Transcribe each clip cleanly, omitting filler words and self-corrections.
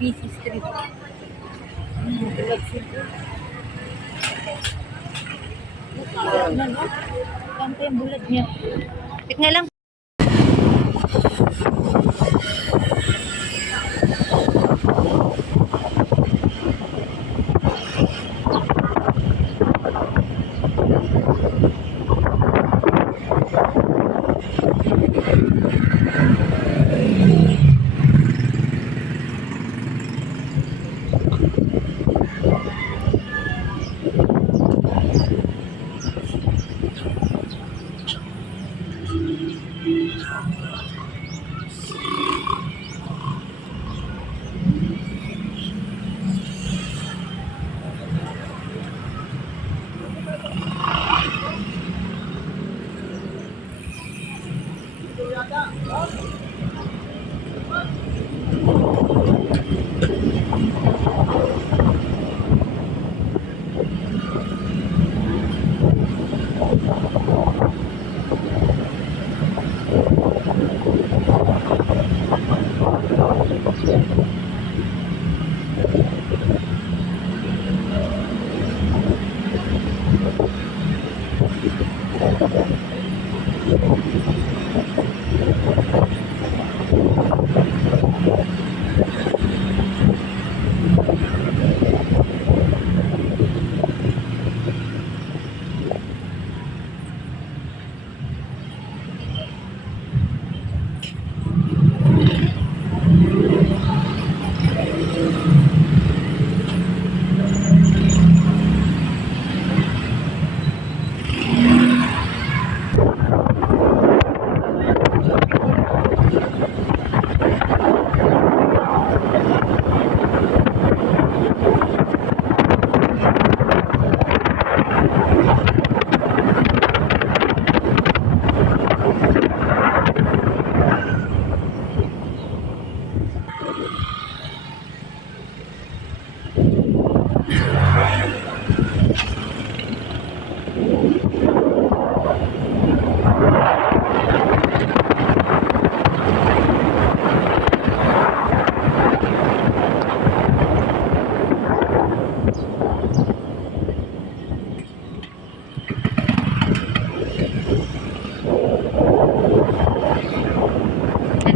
busy street. Tulad sila. Ano, no? Kanto yung bulat niya. Tik nga lang.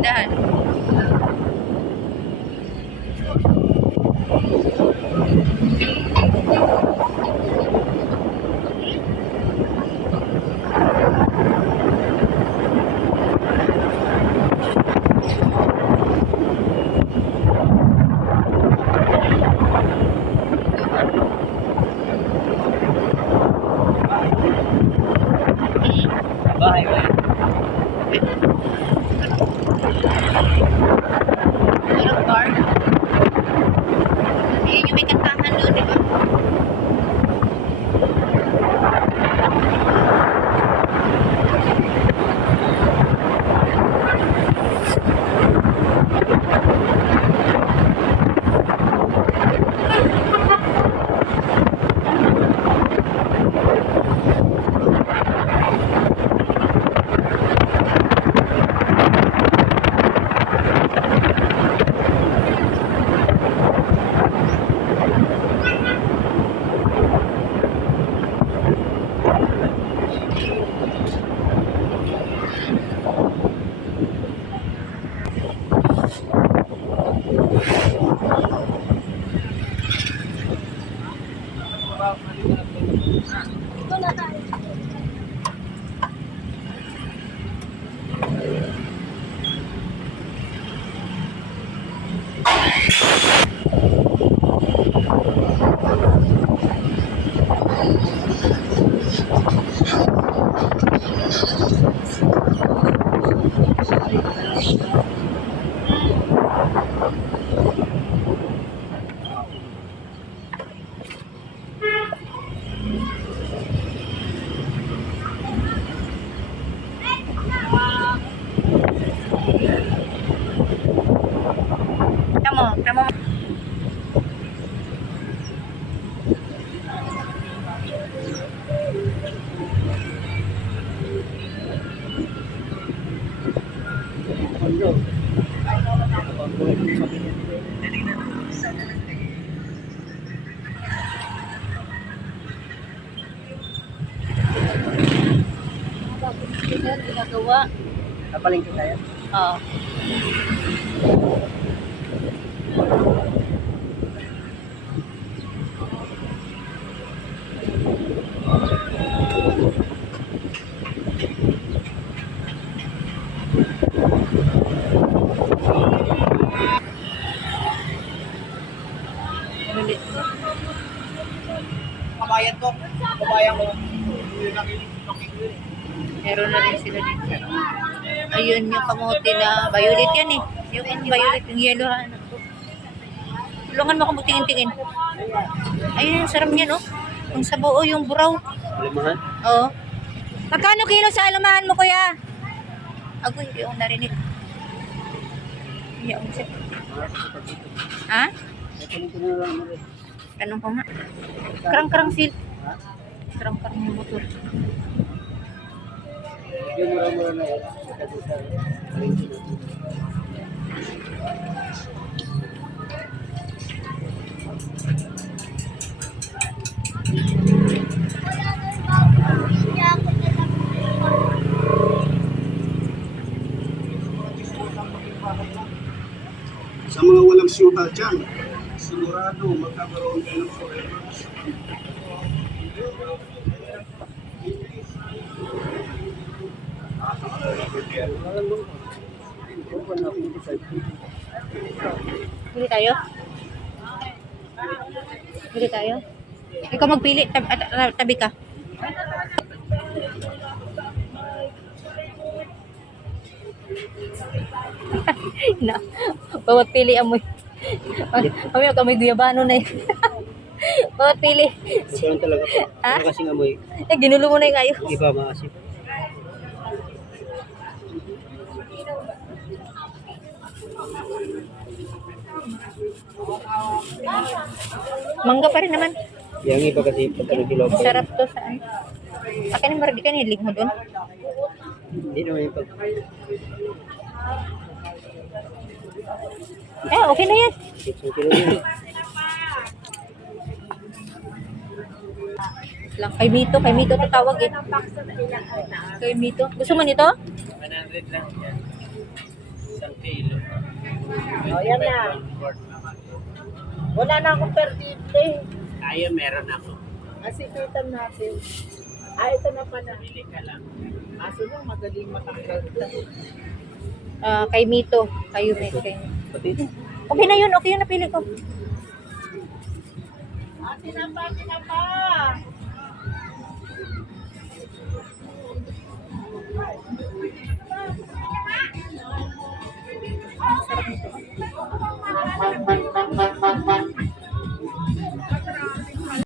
Dahan. Bahay ba? Tulog bar. Yun yung may kantahan doon, di ba? Ito na tayo. Tama. Ano? ginagawa. Kapalingki tayo. Oo. Ulit. Kabayan ko. Kabayan ko. Meron na rin sila dito. Ayun yung kamote na violet yan eh. Yung violet, yung yellow. Ano to. Tulungan mo kung tingin-tingin. Ayun, sarap niya no. Yung sabaw o yung buraw. Limahan? Oo. Magkano kilo sa alamahan mo kuya? Ako hindi ako narinig. Hindi ako siya. Ha? Kapalingki na lang mo rin. Tanong ko nga. Karang-karang sil. Karang-karang yung motor. Yung mura-mura na yan. Kasi sa palingki na. Sa mga walang syuta dyan, sigurado magkakaroon kayo ng forever. Bili tayo? Bili tayo? Ikaw magpili. Tabi ka. Na, bawat pili amoy. Amoy ka may guyabano na eh. Bawat pili. Ito lang talaga po. Ha? Ano kasing amoy? Eh, ginulo mo na yung ayo. Iba maasim. Mangga pa rin naman. Yang iba kasi pagka nag-ilog. Sarap to sa ano. Akin yung marami ka nilig mo doon. Hindi naman yung pag... Eh, okay na yan. Isang kilo yun. Lang kay Mito tatawag eh. Kay Mito. Gusto mo nito? 100 lang yan. Isang kilo. O, yan na. Wala na akong perdite. Tayo meron ako. Asikitan natin. Ah, ito na pa na. Bili ka lang. Aso lang, magaling matanggal. Kay Mito. Kayo Mito. Pati ito. Okay na yun. Okay yun napili ko. Ah, tinapa.